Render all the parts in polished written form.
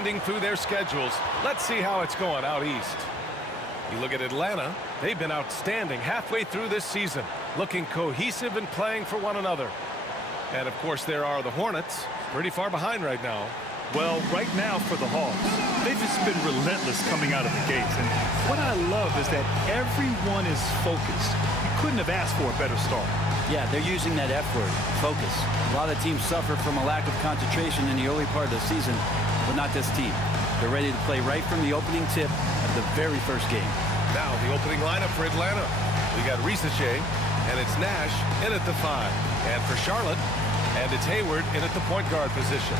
through their schedules. Let's see how it's going out east. You look at Atlanta, they've been outstanding halfway through this season, looking cohesive and playing for one another. And of course there are the Hornets, pretty far behind right now. Well, right now for the Hawks, they've just been relentless coming out of the gates. And what I love is that everyone is focused. You couldn't have asked for a better start. Yeah, they're using that F word, focus. A lot of teams suffer from a lack of concentration in the early part of the season, but not this team. They're ready to play right from the opening tip of the very first game. Now the opening lineup for Atlanta. We got Risache, and it's Nash in at the 5. And for Charlotte, and it's Hayward in at the point guard position.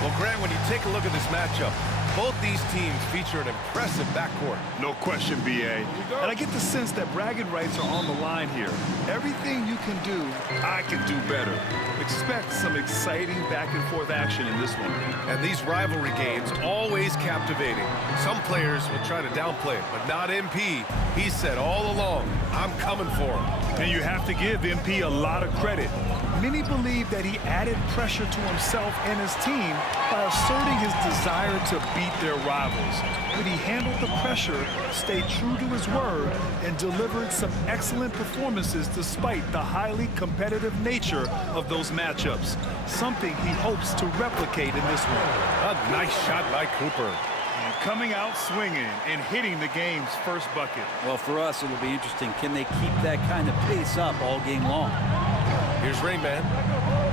Well, Grant, when you take a look at this matchup, both these teams feature an impressive backcourt. No question, B.A. And I get the sense that bragging rights are on the line here. Everything you can do, I can do better. Expect some exciting back-and-forth action in this one. And these rivalry games always captivating. Some players will try to downplay it, but not MP. He said all along, I'm coming for him. And you have to give MP a lot of credit. Many believe that he added pressure to himself and his team by asserting his desire to beat their rivals. But he handled the pressure, stayed true to his word, and delivered some excellent performances despite the highly competitive nature of those matchups, something he hopes to replicate in this one. A nice shot by Cooper. And coming out swinging and hitting the game's first bucket. Well, for us, it'll be interesting. Can they keep that kind of pace up all game long? Here's Rayman.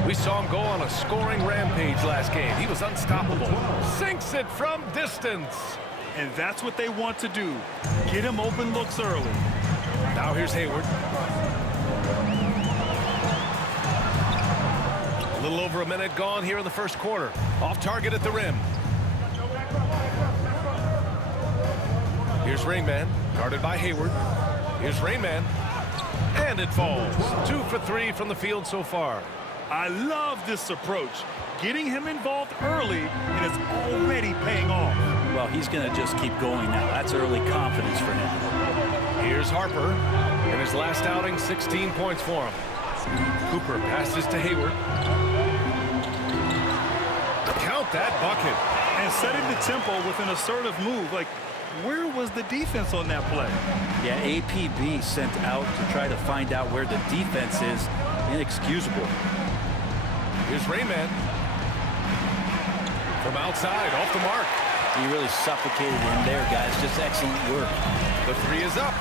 We saw him go on a scoring rampage last game. He was unstoppable. Sinks it from distance. And that's what they want to do. Get him open looks early. Now here's Hayward. A little over a minute gone here in the first quarter. Off target at the rim. Here's Rayman, guarded by Hayward. Here's Rayman. And it falls. 2 for 3 from the field so far. I love this approach. Getting him involved early, and it's already paying off. Well, he's going to just keep going now. That's early confidence for him. Here's Harper. In his last outing, 16 points for him. Cooper passes to Hayward. Count that bucket. And setting the tempo with an assertive move. Like, where was the defense on that play? Yeah, APB sent out to try to find out where the defense is. Inexcusable. Here's Rayman. From outside, off the mark. He really suffocated him there, guys. Just excellent work. The 3 is up.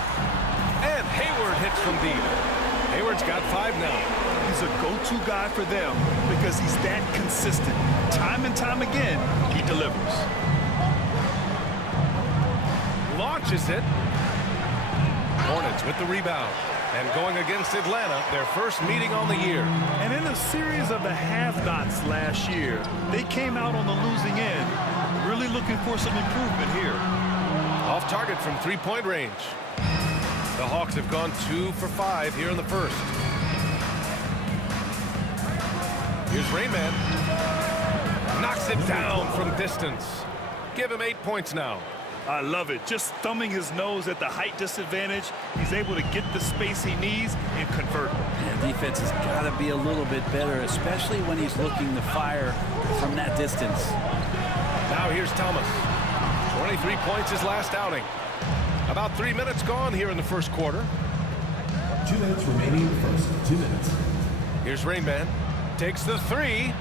And Hayward hits from deep. Hayward's got 5 now. He's a go-to guy for them because he's that consistent. Time and time again, he delivers. Launches it. Hornets with the rebound. And going against Atlanta, their first meeting on the year. And in a series of the have-nots last year, they came out on the losing end, really looking for some improvement here. Off target from three-point range. The Hawks have gone 2 for 5 here in the first. Here's Rayman. Knocks it down from distance. Give him 8 points now. I love it. Just thumbing his nose at the height disadvantage. He's able to get the space he needs and convert. Yeah, defense has got to be a little bit better, especially when he's looking to fire from that distance. Now here's Thomas. 23 points his last outing. About 3 minutes gone here in the first quarter. 2 minutes remaining in the first. 2 minutes. Here's Rayman. Takes the 3.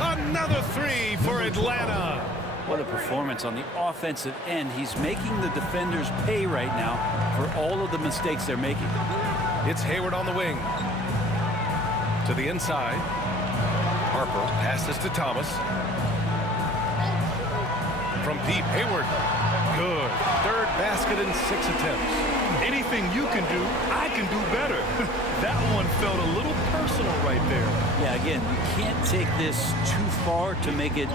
Another 3 for Atlanta. What a performance on the offensive end. He's making the defenders pay right now for all of the mistakes they're making. It's Hayward on the wing. To the inside. Harper passes to Thomas. From deep, Hayward. Good. Third basket in 6 attempts. Anything you can do, I can do better. That one felt a little personal right there. Yeah, again, you can't take this too far to make it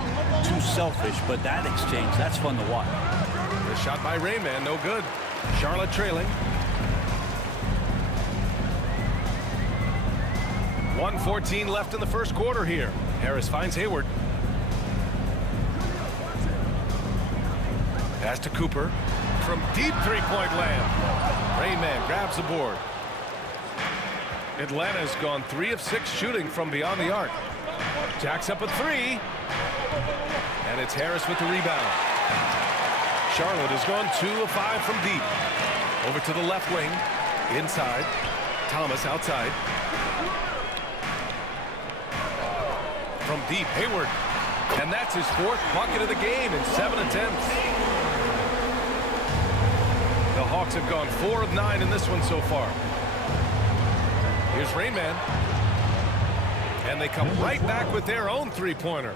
too selfish, but that exchange, that's fun to watch. The shot by Rayman, no good. Charlotte trailing. 1:14 left in the first quarter here. Harris finds Hayward. Pass to Cooper. From deep three-point land. Rayman grabs the board. Atlanta's gone 3 of 6 shooting from beyond the arc. Jacks up a 3. And it's Harris with the rebound. Charlotte has gone 2 of 5 from deep. Over to the left wing. Inside. Thomas outside. From deep, Hayward. And that's his 4th bucket of the game in 7 attempts. The Hawks have gone 4 of 9 in this one so far. Here's Rain Man. And they come right back with their own three-pointer.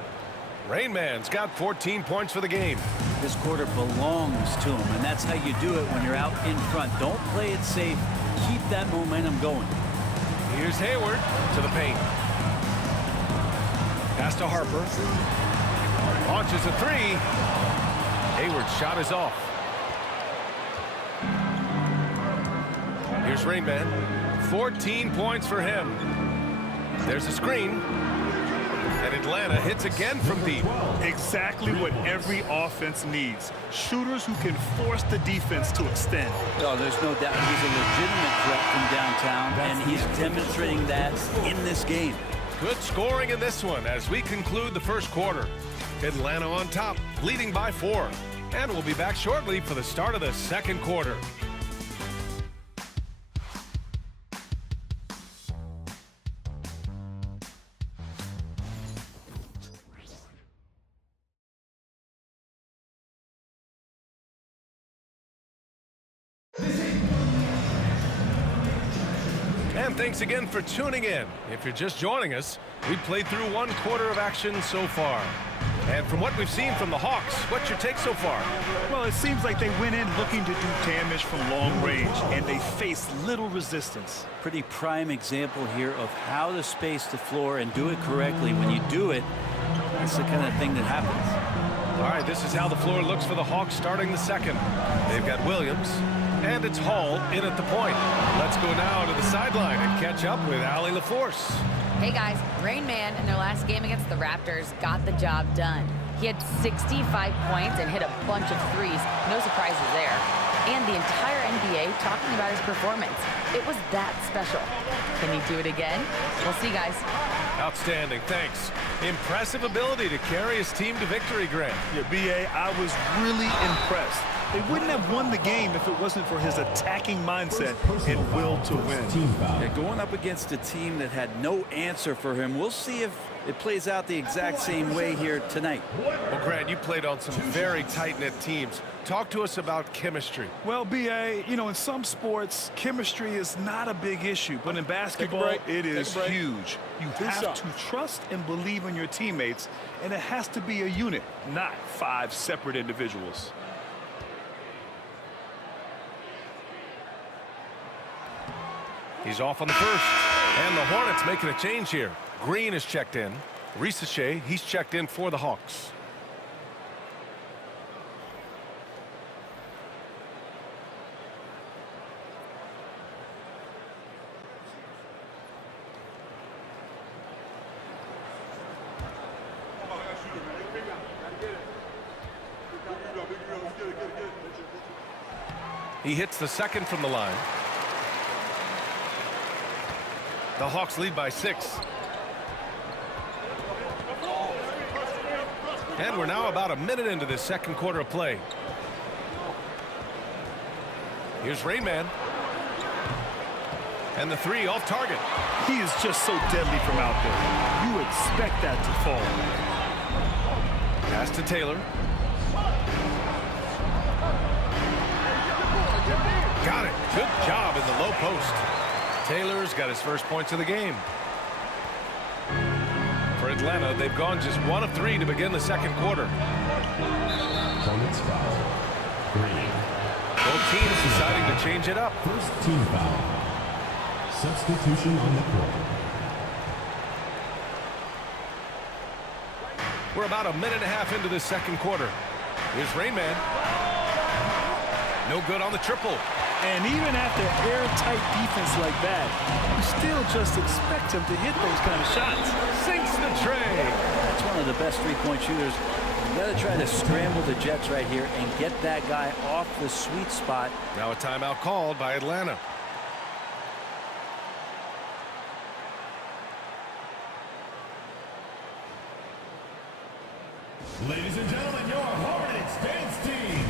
Rain Man's got 14 points for the game. This quarter belongs to him, and that's how you do it when you're out in front. Don't play it safe. Keep that momentum going. Here's Hayward to the paint. Pass to Harper. Launches a 3. Hayward's shot is off. Here's Rain Man. 14 points for him. There's a screen. And Atlanta hits again from deep. Exactly what every offense needs. Shooters who can force the defense to extend. Oh, there's no doubt he's a legitimate threat from downtown, and he's demonstrating that in this game. Good scoring in this one as we conclude the first quarter. Atlanta on top, leading by 4. And we'll be back shortly for the start of the second quarter. And thanks again for tuning in. If you're just joining us, we've played through 1 quarter of action so far. And from what we've seen from the Hawks, what's your take so far? Well, it seems like they went in looking to do damage from long range, and they faced little resistance. Pretty prime example here of how to space the floor and do it correctly. When you do it, that's the kind of thing that happens. All right, this is how the floor looks for the Hawks starting the second. They've got Williams, and it's Hall in at the point. Let's go now to the sideline and catch up with Allie LaForce. Hey guys, Rain Man in their last game against the Raptors got the job done. He had 65 points and hit a bunch of threes. No surprises there. And the entire NBA talking about his performance. It was that special. Can he do it again? We'll see, guys. Outstanding, thanks. Impressive ability to carry his team to victory, Grant. Yeah, B.A., I was really impressed. They wouldn't have won the game if it wasn't for his attacking mindset and will to win. Yeah, going up against a team that had no answer for him, we'll see if it plays out the exact same way here tonight. Well, Grant, you played on some very tight-knit teams. Talk to us about chemistry. Well, B.A., you know, in some sports, chemistry is not a big issue, but in basketball, it is huge. You have to trust and believe in your teammates, and it has to be a unit, not 5 separate individuals. He's off on the first. And the Hornets making a change here. Green is checked in. Risacher, he's checked in for the Hawks. He hits the second from the line. The Hawks lead by 6. And we're now about a minute into this second quarter of play. Here's Rain Man. And the 3 off target. He is just so deadly from out there. You expect that to fall. Pass to Taylor. Got it. Good job in the low post. Taylor's got his first points of the game. For Atlanta, they've gone just 1 of 3 to begin the second quarter. Opponent's foul. Green. Both teams deciding to change it up. First team foul. Substitution on the court. We're about a minute and a half into this second quarter. Here's Rain Man. No good on the triple. And even after airtight defense like that, you still just expect him to hit those kind of shots. Sinks the tray. That's one of the best three-point shooters. You got to try to scramble the Jets right here and get that guy off the sweet spot. Now a timeout called by Atlanta. Ladies and gentlemen, your Hornets dance team.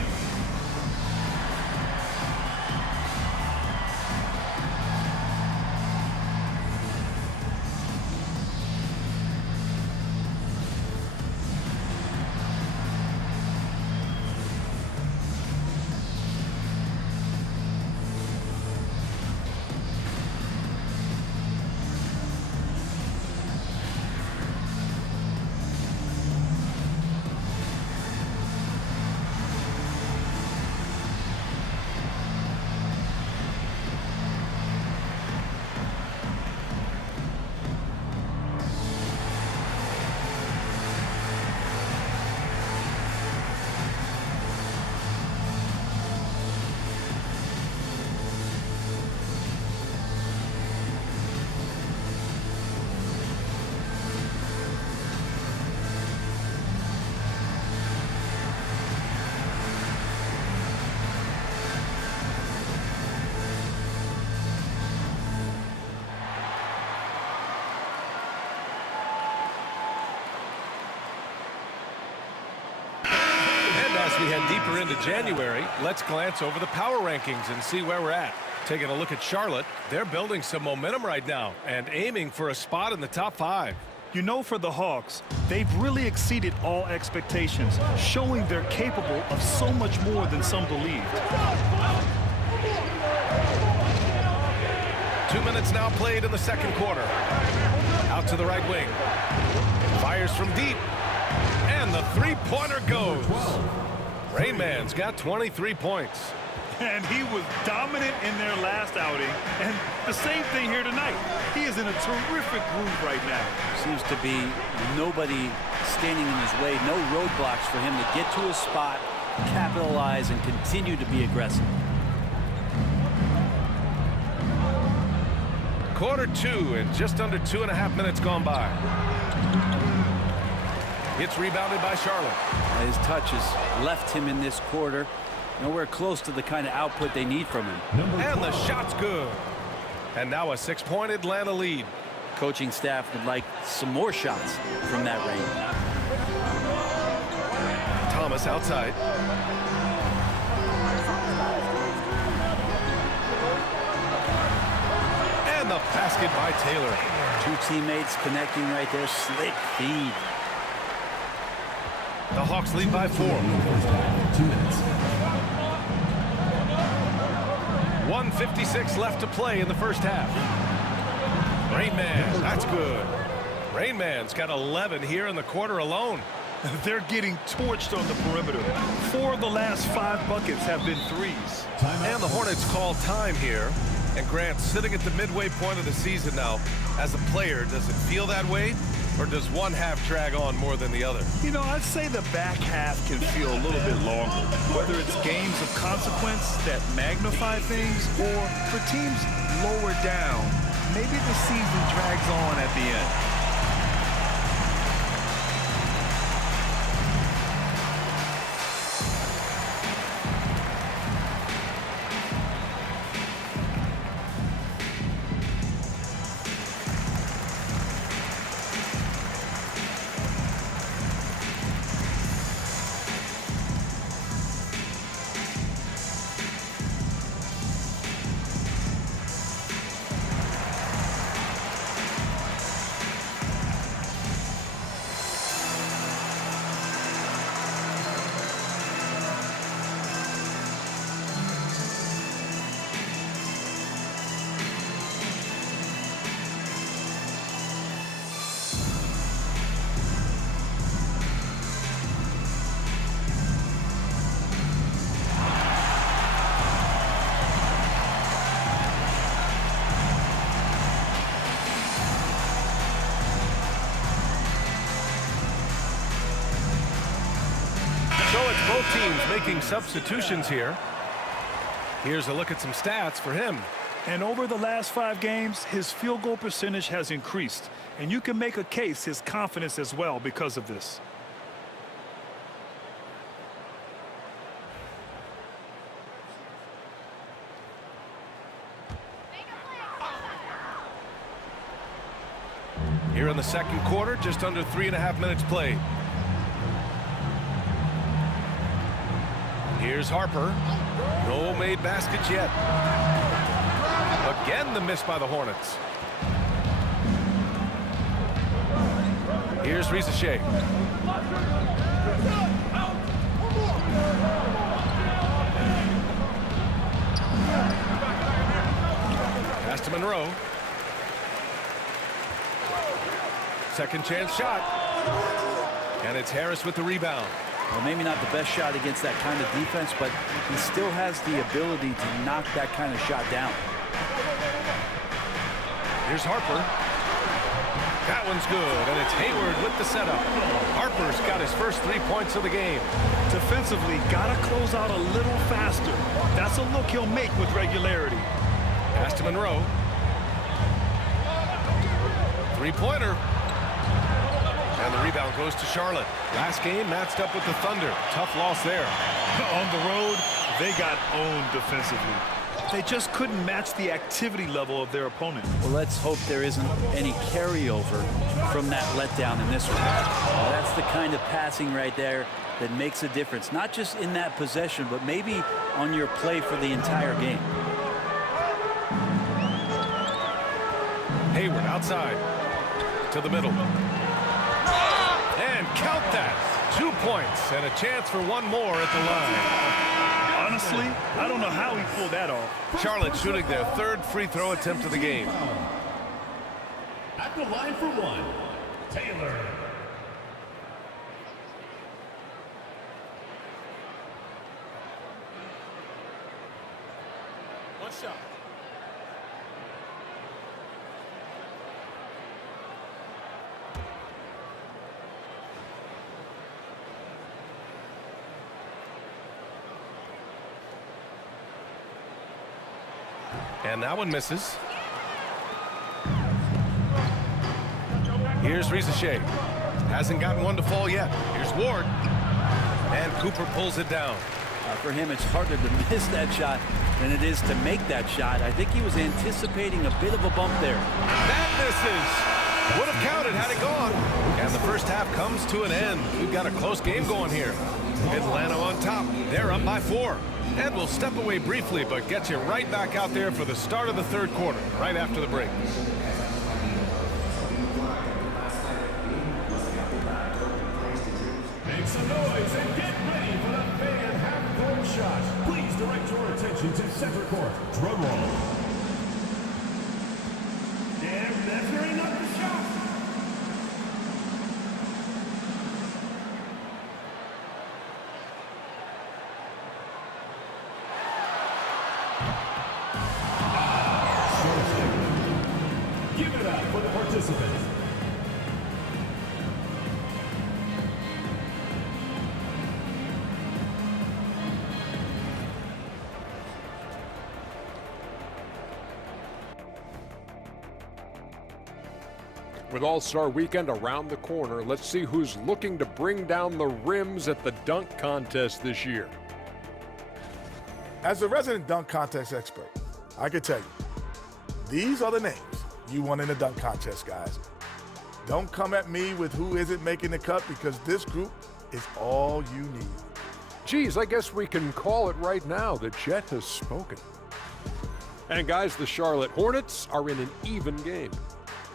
As we head deeper into January, let's glance over the power rankings and see where we're at. Taking a look at Charlotte, they're building some momentum right now and aiming for a spot in the top 5. You know, for the Hawks, they've really exceeded all expectations, showing they're capable of so much more than some believed. 2 minutes now played in the second quarter. Out to the right wing. Fires from deep. And the three-pointer goes. Rain Man's got 23 points. And he was dominant in their last outing. And the same thing here tonight. He is in a terrific groove right now. Seems to be nobody standing in his way, no roadblocks for him to get to his spot, capitalize, and continue to be aggressive. Quarter 2 and just under 2.5 minutes gone by. It's rebounded by Charlotte. His touch has left him in this quarter. Nowhere close to the kind of output they need from him. And the shot's good. And now a 6-point Atlanta lead. Coaching staff would like some more shots from that range. Thomas outside. And the basket by Taylor. Two teammates connecting right there. Slick feed. The Hawks lead by 4. 2 minutes. 1:56 left to play in the first half. Rain Man, that's good. Rain Man's got 11 here in the quarter alone. They're getting torched on the perimeter. 4 of the last 5 buckets have been threes. And the Hornets call time here. And Grant, sitting at the midway point of the season now, as a player, does it feel that way? Or does one half drag on more than the other? You know, I'd say the back half can feel a little bit longer. Whether it's games of consequence that magnify things or for teams lower down, maybe the season drags on at the end. So it's both teams making substitutions here. Here's a look at some stats for him. And over the last 5 games, his field goal percentage has increased. And you can make a case his confidence as well because of this. Here in the second quarter, just under 3.5 minutes played. Here's Harper. No made baskets yet. Again, the miss by the Hornets. Here's Risacher. Pass to Monroe. Second chance shot. And it's Harris with the rebound. Well, maybe not the best shot against that kind of defense, but he still has the ability to knock that kind of shot down. Here's Harper. That one's good, and it's Hayward with the setup. Harper's got his first 3 points of the game. Defensively, gotta close out a little faster. That's a look he'll make with regularity. Pass to Monroe. Three-pointer. And the rebound goes to Charlotte. Last game matched up with the Thunder. Tough loss there. On the road, they got owned defensively. They just couldn't match the activity level of their opponent. Well, let's hope there isn't any carryover from that letdown in this one. Well, that's the kind of passing right there that makes a difference, not just in that possession, but maybe on your play for the entire game. Hayward outside to the middle. And count that. 2 points and a chance for one more at the line. Honestly, I don't know how he pulled that off. Charlotte shooting their third free throw attempt of the game. At the line for one, Taylor. One shot. And that one misses. Here's Risacher. Hasn't gotten one to fall yet. Here's Ward. And Cooper pulls it down. For him, it's harder to miss that shot than it is to make that shot. I think he was anticipating a bit of a bump there. That misses. Would have counted had it gone. And the first half comes to an end. We've got a close game going here. Atlanta on top. They're up by 4. And we'll step away briefly, but get you right back out there for the start of the third quarter, right after the break. Make some noise and get ready for the big and half-court shot. Please direct your attention to center court. Drum roll. And measuring up the shot. Give it up for the participants. With All-Star Weekend around the corner, let's see who's looking to bring down the rims at the dunk contest this year. As a resident dunk contest expert, I can tell you, these are the names you want in the dunk contest, guys. Don't come at me with who isn't making the cut, because this group is all you need. Geez, I guess we can call it right now. The Jet has spoken. And guys, the Charlotte Hornets are in an even game.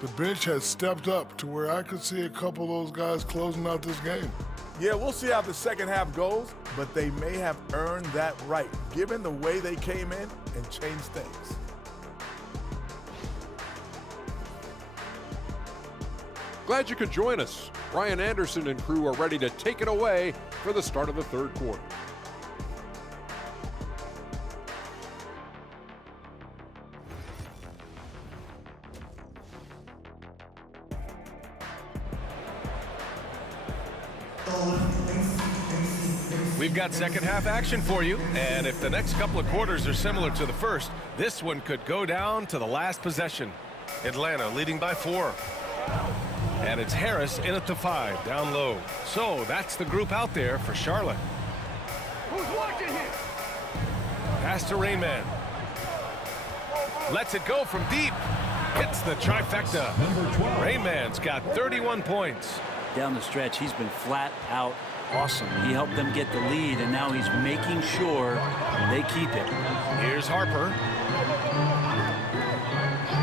The bench has stepped up to where I could see a couple of those guys closing out this game. Yeah, we'll see how the second half goes, but they may have earned that right, given the way they came in and changed things. Glad you could join us. Ryan Anderson and crew are ready to take it away for the start of the third quarter. We've got second half action for you, and if the next couple of quarters are similar to the first, this one could go down to the last possession. Atlanta leading by 4. And it's Harris in at the 5, down low. So that's the group out there for Charlotte. Who's watching here? Pass to Rainman. Lets it go from deep. Hits the trifecta. Rainman's got 31 points. Down the stretch, he's been flat out awesome. He helped them get the lead, and now he's making sure they keep it. Here's Harper.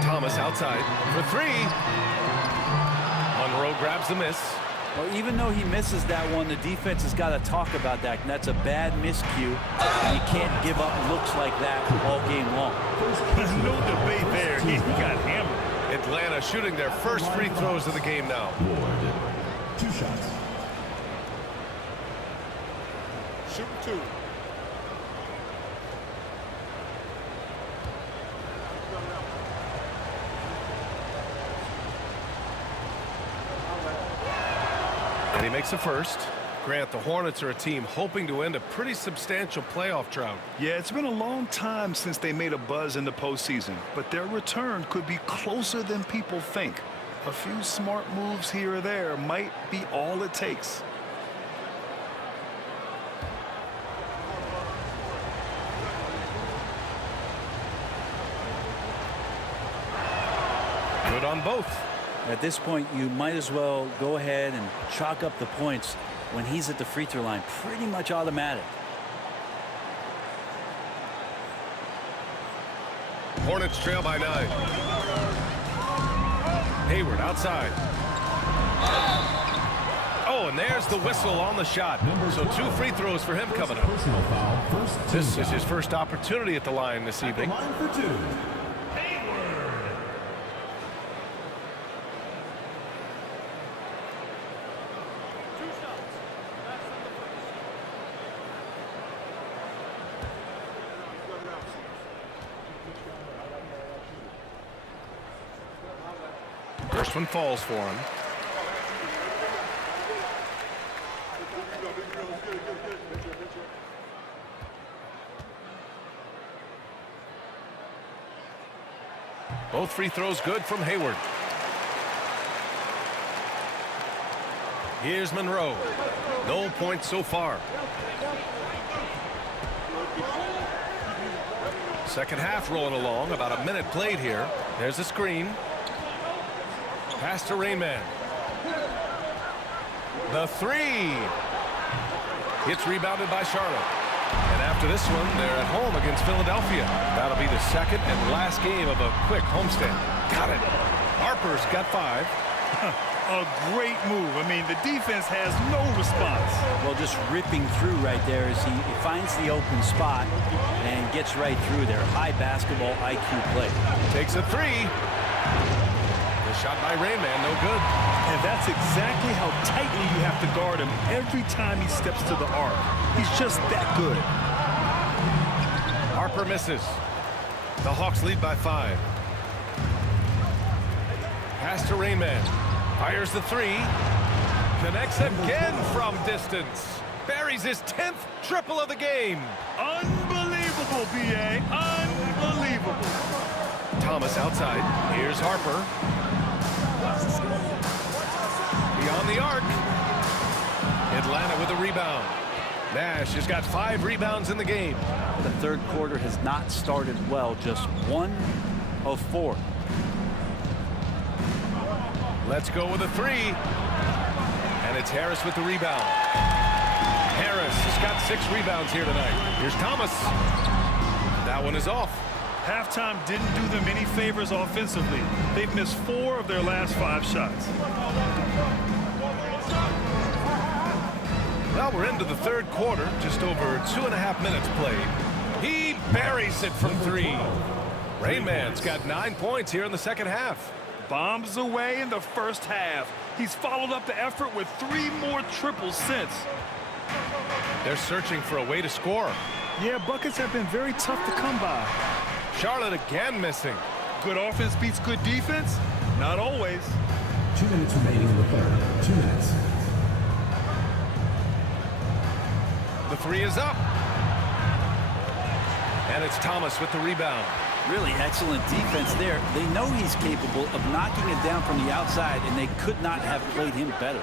Thomas outside for three. Monroe grabs the miss. Well, even though he misses that one, the defense has got to talk about that, and that's a bad miscue. And you can't give up looks like that all game long. There's no debate there. He got hammered. Atlanta shooting their first free throws of the game now. Ward. 2 shots. Shoot 2. And he makes a first. Grant, the Hornets are a team hoping to end a pretty substantial playoff drought. Yeah, it's been a long time since they made a buzz in the postseason, but their return could be closer than people think. A few smart moves here or there might be all it takes. Good on both. At this point, you might as well go ahead and chalk up the points when he's at the free throw line. Pretty much automatic. Hornets trail by 9. Hayward outside. Oh, and there's the whistle on the shot. So 2 free throws for him coming up. Personal foul. First team This is foul. his first opportunity at the line this evening. Line for 2. First one falls for him. Both free throws good from Hayward. Here's Monroe. No points so far. Second half rolling along. About a minute played here. There's a screen. Pass to Rainman. The three. It's rebounded by Charlotte. And after this one, they're at home against Philadelphia. That'll be the second and last game of a quick homestand. Got it. Harper's got 5. A great move. I mean, the defense has no response. Well, just ripping through right there as he finds the open spot and gets right through there. High basketball IQ play. Takes a 3. The shot by Rainman, no good. And that's exactly how tightly you have to guard him every time he steps to the arc. He's just that good. Harper misses. The Hawks lead by 5. Pass to Rainman. Fires the 3. Connects again from distance. Buries his 10th triple of the game. Unbelievable, B.A. Unbelievable. Thomas outside. Here's Harper. Beyond the arc. Atlanta with a rebound. Nash has got 5 rebounds in the game. The third quarter has not started well. Just 1 of 4. Let's go with a 3. And it's Harris with the rebound. Harris has got 6 rebounds here tonight. Here's Thomas. That one is off. Halftime didn't do them any favors offensively. They've missed 4 of their last 5 shots. Well, we're into the third quarter. Just over 2.5 minutes played. He buries it from 3. Rainman's got 9 points here in the second half. Bombs away in the first half. He's followed up the effort with 3 more triples since. They're searching for a way to score. Yeah, buckets have been very tough to come by. Charlotte again missing. Good offense beats good defense? Not always. 2 minutes remaining in the third. 2 minutes. The 3 is up. And it's Thomas with the rebound. Really excellent defense there. They know he's capable of knocking it down from the outside, and they could not have played him better.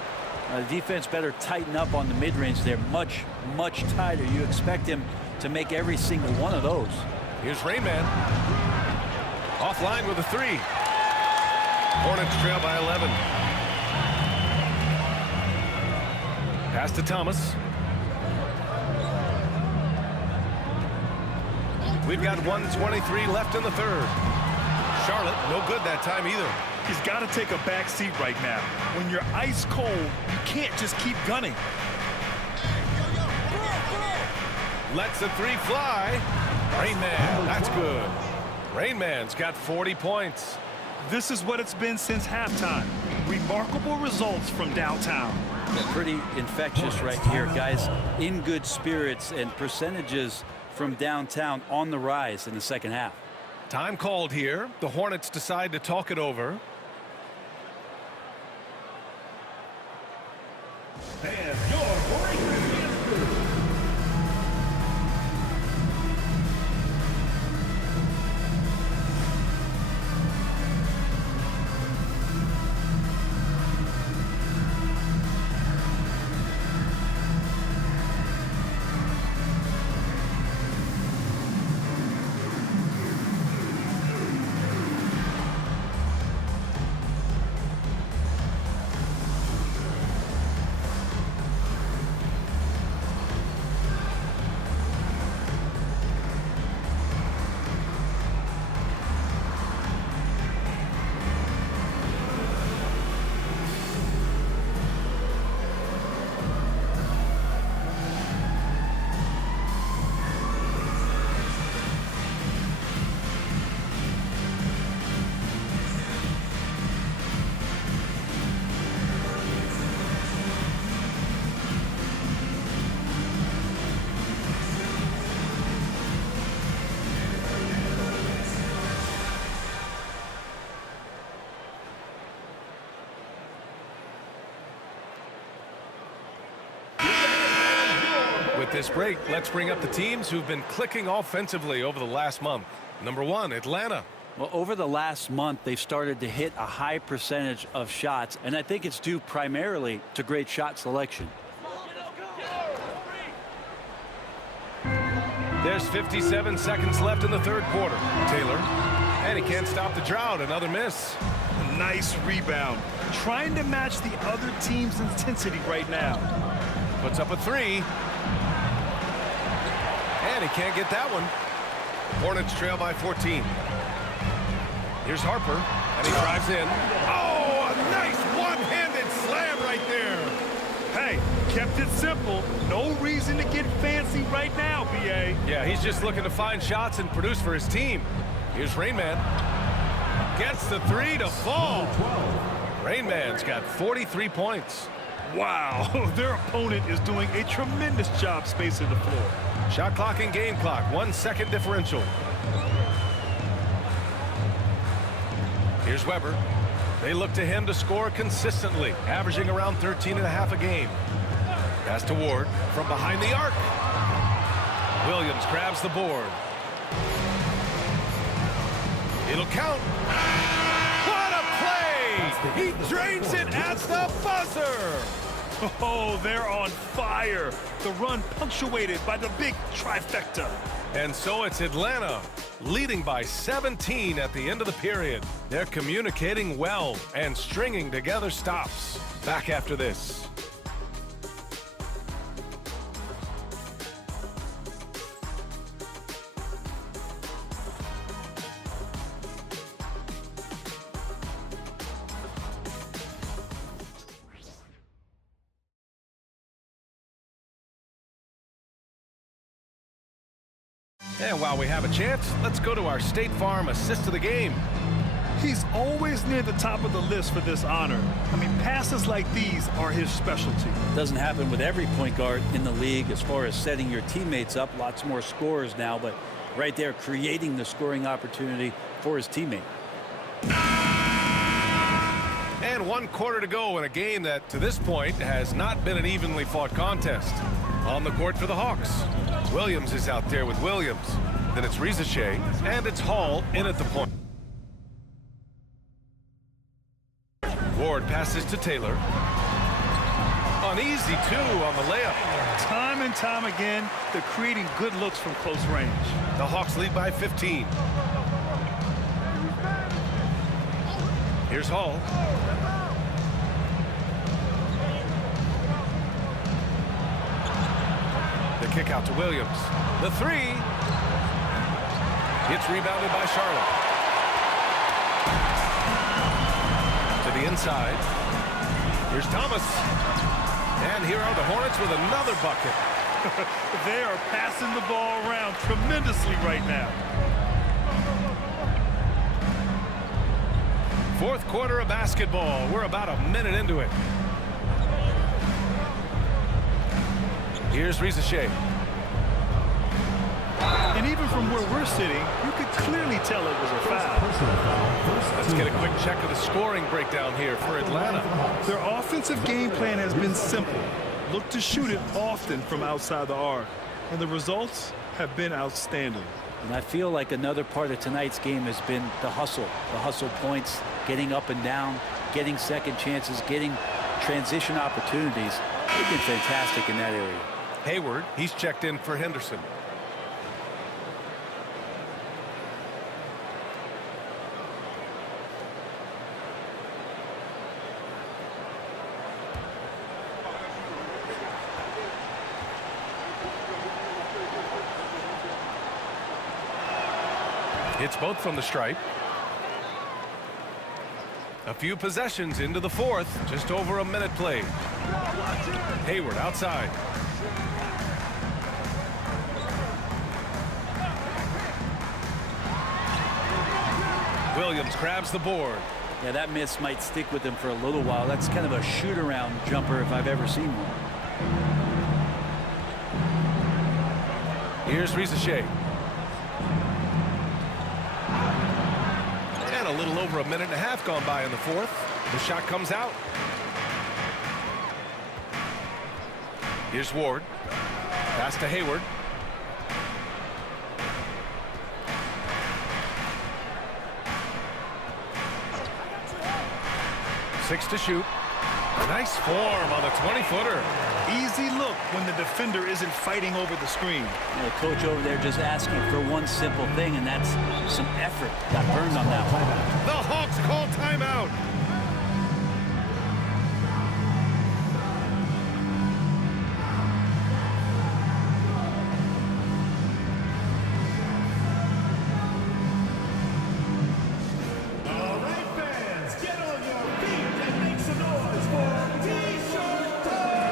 The defense better tighten up on the mid-range there. Much, much tighter. You expect him to make every single one of those. Here's Rainman. Offline with a 3. Hornets trail by 11. Pass to Thomas. We've got 1:23 left in the third. Charlotte, no good that time either. He's got to take a back seat right now. When you're ice cold, you can't just keep gunning. Lets the three fly. Rain Man, that's good. Rain Man's got 40 points. This is what it's been since halftime. Remarkable results from downtown. Pretty infectious right here, guys. In good spirits and percentages from downtown on the rise in the second half. Time called here. The Hornets decide to talk it over. And your break. With this break, let's bring up the teams who've been clicking offensively over the last month. Number 1, Atlanta. Well, over the last month, they've started to hit a high percentage of shots, and I think it's due primarily to great shot selection. There's 57 seconds left in the third quarter. Taylor, and he can't stop the drought. Another miss. A nice rebound. Trying to match the other team's intensity right now. Puts up a three. And he can't get that one. Hornets trail by 14. Here's Harper, and he drives in. Oh, a nice one-handed slam right there. Hey, kept it simple. No reason to get fancy right now, B.A. Yeah, he's just looking to find shots and produce for his team. Here's Rain Man. Gets the three to fall. Rain Man's got 43 points. Wow, their opponent is doing a tremendous job spacing the floor. Shot clock and game clock, 1 second differential. Here's Weber. They look to him to score consistently, averaging around 13.5 a game. Pass to Ward from behind the arc. Williams grabs the board. It'll count. What a play! He drains it at the buzzer! Oh, they're on fire. The run punctuated by the big trifecta. And so it's Atlanta leading by 17 at the end of the period. They're communicating well and stringing together stops. Back after this. And while we have a chance, let's go to our State Farm assist of the game. He's always near the top of the list for this honor. I mean, passes like these are his specialty. Doesn't happen with every point guard in the league as far as setting your teammates up. Lots more scorers now, but right there creating the scoring opportunity for his teammate. And 1 quarter to go in a game that, to this point, has not been an evenly fought contest. On the court for the Hawks. Williams is out there with Williams. Then it's Risache, and it's Hall in at the point. Ward passes to Taylor. An easy 2 on the layup. Time and time again, they're creating good looks from close range. The Hawks lead by 15. Here's Hall. Kick out to Williams. The three. It's rebounded by Charlotte. To the inside. Here's Thomas. And here are the Hornets with another bucket. They are passing the ball around tremendously right now. Fourth quarter of basketball. We're about a minute into it. Here's Risacher. And even from where we're sitting, you could clearly tell it was a foul. Let's get a quick check of the scoring breakdown here for Atlanta. Their offensive game plan has been simple. Look to shoot it often from outside the arc. And the results have been outstanding. And I feel like another part of tonight's game has been the hustle points, getting up and down, getting second chances, getting transition opportunities. They've been fantastic in that area. Hayward, he's checked in for Henderson. It's both from the stripe. A few possessions into the fourth. Just over a minute played. Hayward outside. Williams grabs the board. Yeah, that miss might stick with him for a little while. That's kind of a shoot-around jumper if I've ever seen one. Here's Risacher. And a little over a minute and a half gone by in the fourth. The shot comes out. Here's Ward. Pass to Hayward. Six to shoot. Nice form on the 20-footer. Easy look when the defender isn't fighting over the screen. The coach over there just asking for one simple thing, and that's some effort. Got burned on that one. The Hawks call timeout. All right, fans, get on your feet and make some noise for T-shirt time!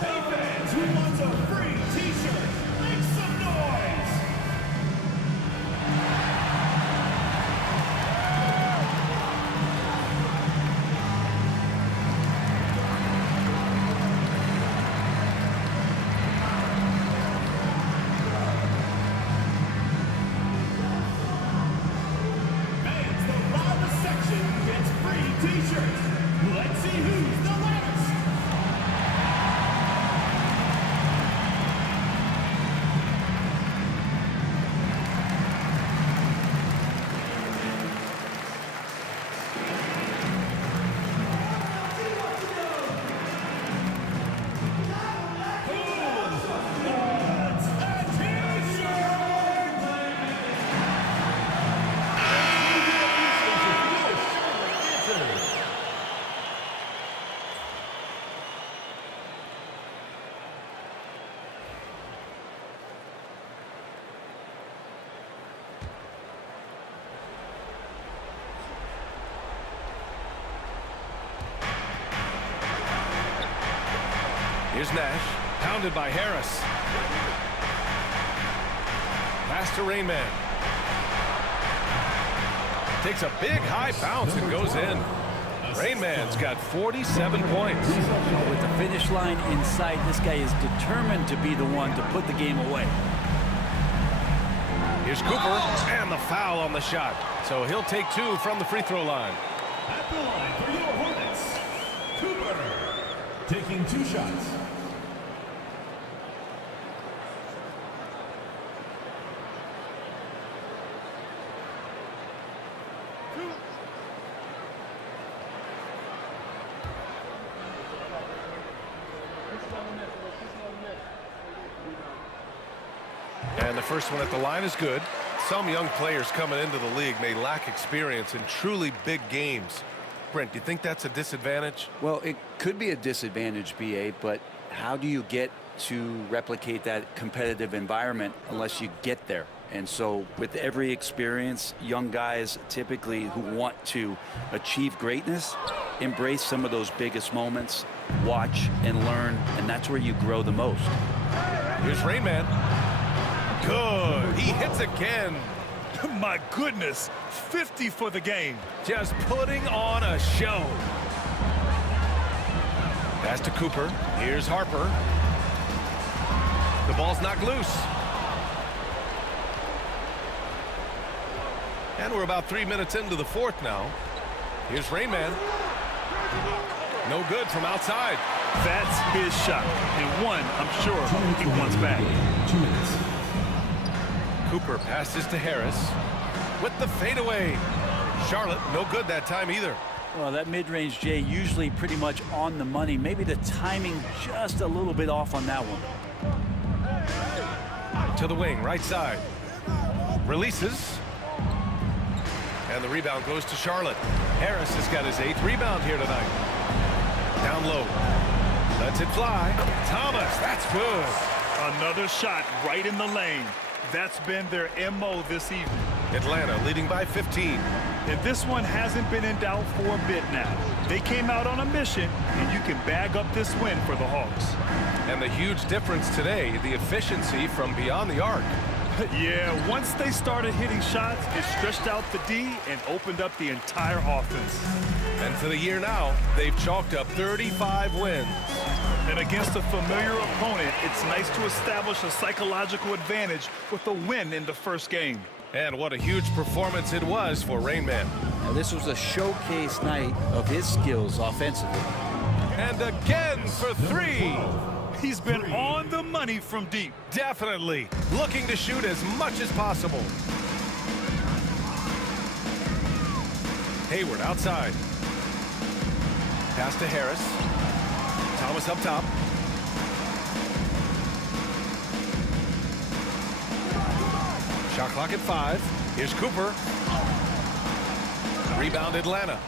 Hey, fans, who wants a free T-shirt? Make some noise! Fans, the loudest section gets free T-shirts. Let's see who's the loudest. Here's Nash, pounded by Harris. Pass to Rainman. Takes a big high bounce and goes in. Rainman's got 47 points. With the finish line in sight, this guy is determined to be the one to put the game away. Here's Cooper, and the foul on the shot. So he'll take two from the free throw line. At the line for your Hornets, Cooper, taking two shots. And the first one at the line is good. Some young players coming into the league may lack experience in truly big games. Brent, do you think that's a disadvantage? Well, it could be a disadvantage, BA, but how do you get to replicate that competitive environment unless you get there? And so with every experience, young guys typically who want to achieve greatness, embrace some of those biggest moments, watch and learn, and that's where you grow the most. Here's Rain Man. Good. He hits again. My goodness, 50 for the game. Just putting on a show. Pass to Cooper. Here's Harper. The ball's knocked loose. And we're about 3 minutes into the fourth now. Here's Rain Man. No good from outside. That's his shot. And one, I'm sure, he wants back. 2 minutes. Cooper passes to Harris with the fadeaway. Charlotte, no good that time either. Well, that mid-range Jay usually pretty much on the money. Maybe the timing just a little bit off on that one. To the wing, right side. Releases. And the rebound goes to Charlotte. Harris has got his 8th rebound here tonight. Down low. Lets it fly. Thomas, that's good. Another shot right in the lane. That's been their MO this evening. Atlanta leading by 15. And this one hasn't been in doubt for a bit now. They came out on a mission, and you can bag up this win for the Hawks. And the huge difference today, the efficiency from beyond the arc. Yeah, once they started hitting shots, it stretched out the D and opened up the entire offense. And for the year now, they've chalked up 35 wins. And against a familiar opponent, it's nice to establish a psychological advantage with a win in the first game. And what a huge performance it was for Rain Man. Now, this was a showcase night of his skills offensively. And again for 3. He's been on the money from deep. Definitely looking to shoot as much as possible. Hayward outside. Pass to Harris. Thomas up top. Shot clock at 5. Here's Cooper. Rebound Atlanta.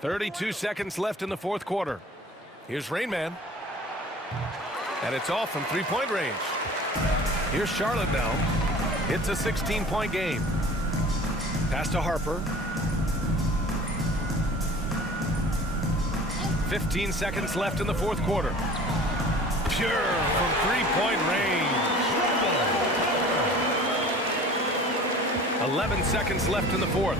32 seconds left in the fourth quarter. Here's Rain Man. And it's all from three-point range. Here's Charlotte now. It's a 16-point game. Pass to Harper. 15 seconds left in the fourth quarter. Pure from three-point range. 11 seconds left in the fourth.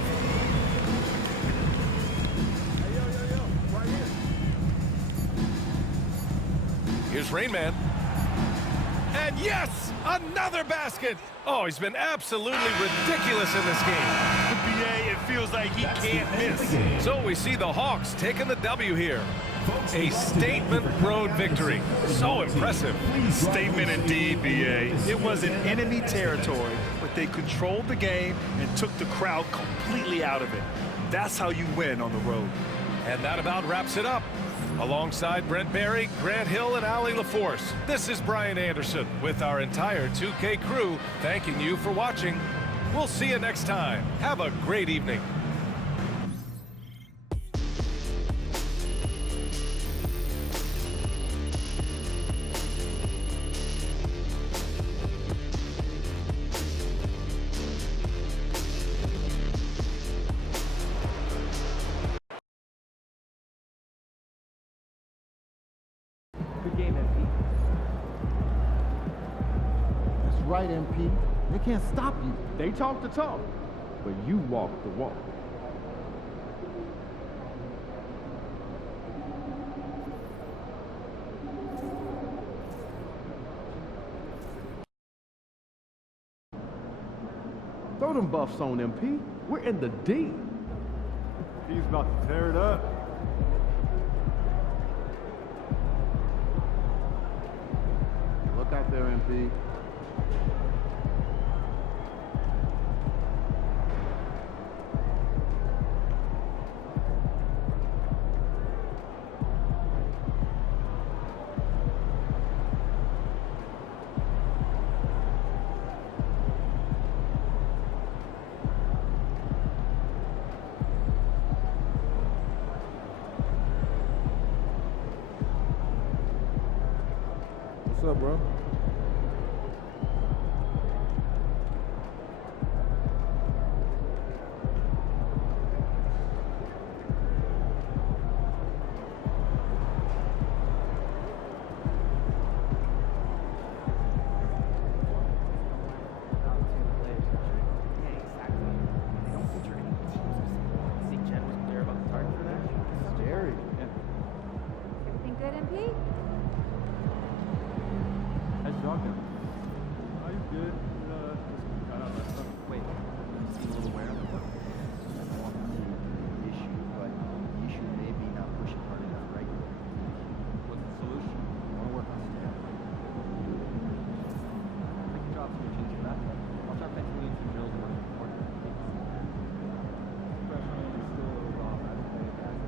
Here's Rain Man. And yes, another basket. Oh, he's been absolutely ridiculous in this game. BA, it feels like he can't miss. So we see the Hawks taking the W here. A statement road victory. So impressive. Statement indeed, BA. It was in enemy territory, but they controlled the game and took the crowd completely out of it. That's how you win on the road. And that about wraps it up. Alongside Brent Barry, Grant Hill, and Allie LaForce, this is Brian Anderson with our entire 2K crew thanking you for watching. We'll see you next time. Have a great evening. Right, MP. They can't stop you. They talk the talk, but you walk the walk. Throw them buffs on, MP. We're in the D. He's about to tear it up. Look out there, MP. What's up, bro? Everything good, MP? How's your dog doing? Oh, he's good. Just got out of that stuff. Wait, you seem a little aware of what? I don't want to see the issue, but the issue may be not pushing hard enough regularly. What's the solution? I want to work on that. Take your job to your change for that. Watch out for doing some drills and working hard. Freshman is still a little off. I don't think that's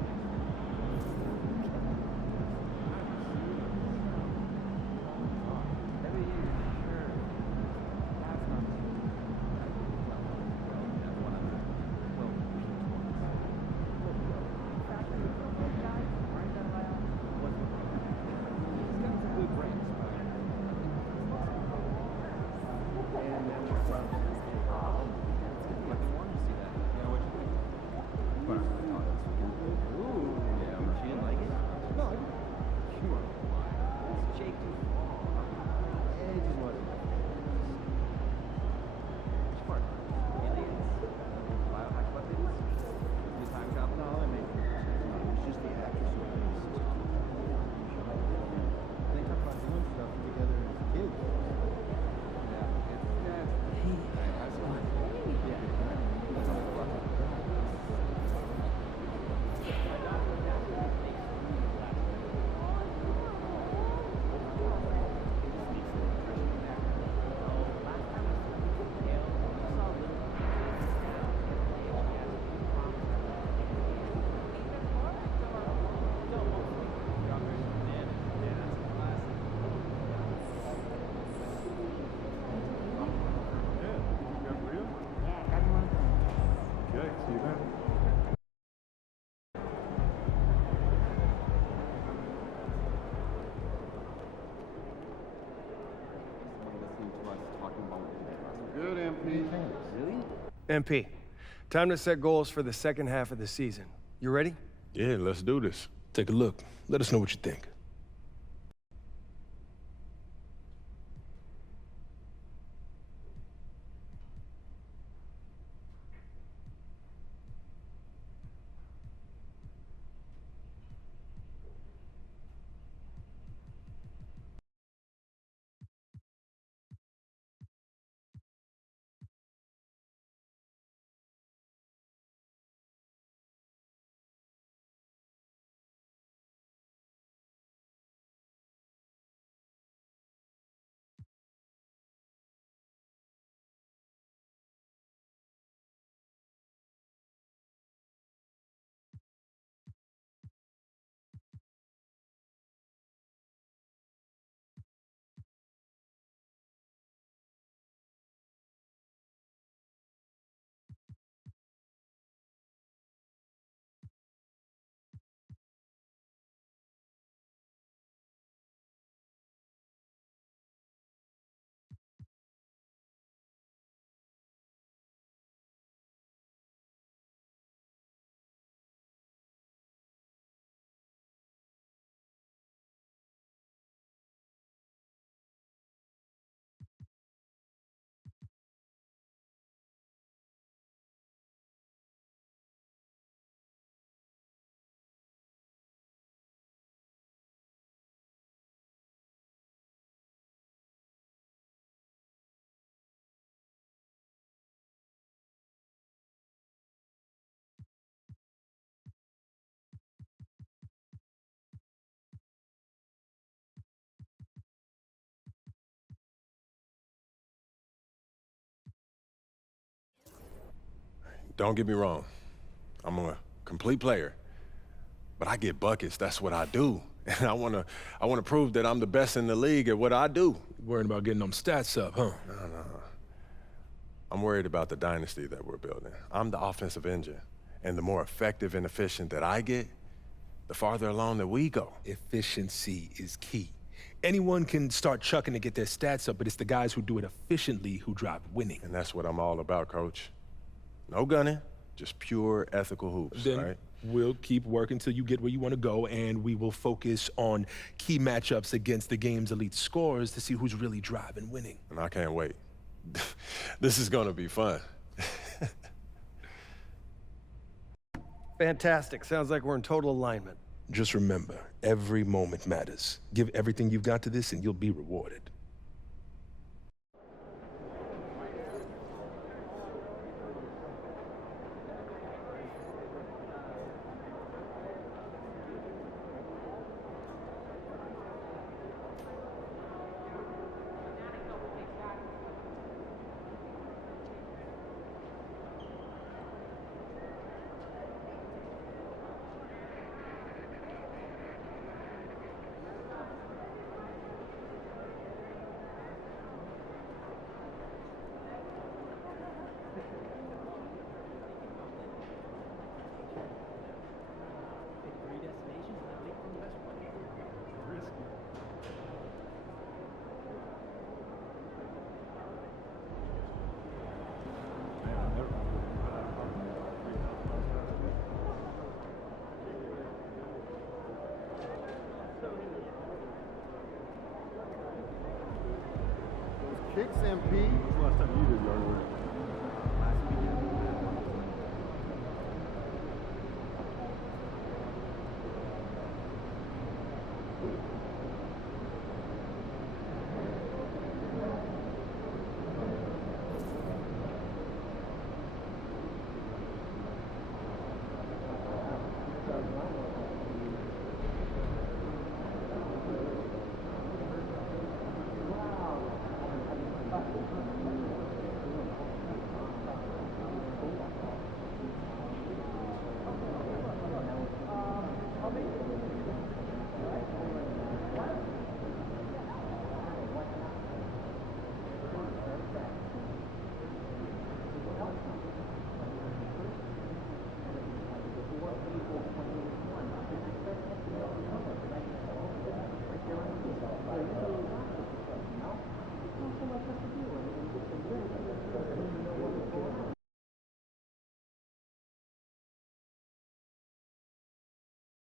every year, sure. That's not Good, MP. Really? MP, time to set goals for the second half of the season. You ready? Yeah, let's do this. Take a look. Let us know what you think. Don't get me wrong. I'm a complete player. But I get buckets. That's what I do. And I wanna prove that I'm the best in the league at what I do. Worrying about getting them stats up, huh? No. I'm worried about the dynasty that we're building. I'm the offensive engine. And the more effective and efficient that I get, the farther along that we go. Efficiency is key. Anyone can start chucking to get their stats up, but it's the guys who do it efficiently who drive winning. And that's what I'm all about, Coach. No gunning, just pure ethical hoops, Then right? we'll keep working till you get where you want to go, and we will focus on key matchups against the game's elite scorers to see who's really driving winning. And I can't wait. This is going to be fun. Fantastic. Sounds like we're in total alignment. Just remember, every moment matters. Give everything you've got to this, and you'll be rewarded. Kicks, MP. When's the last time you did yard work? Last weekend.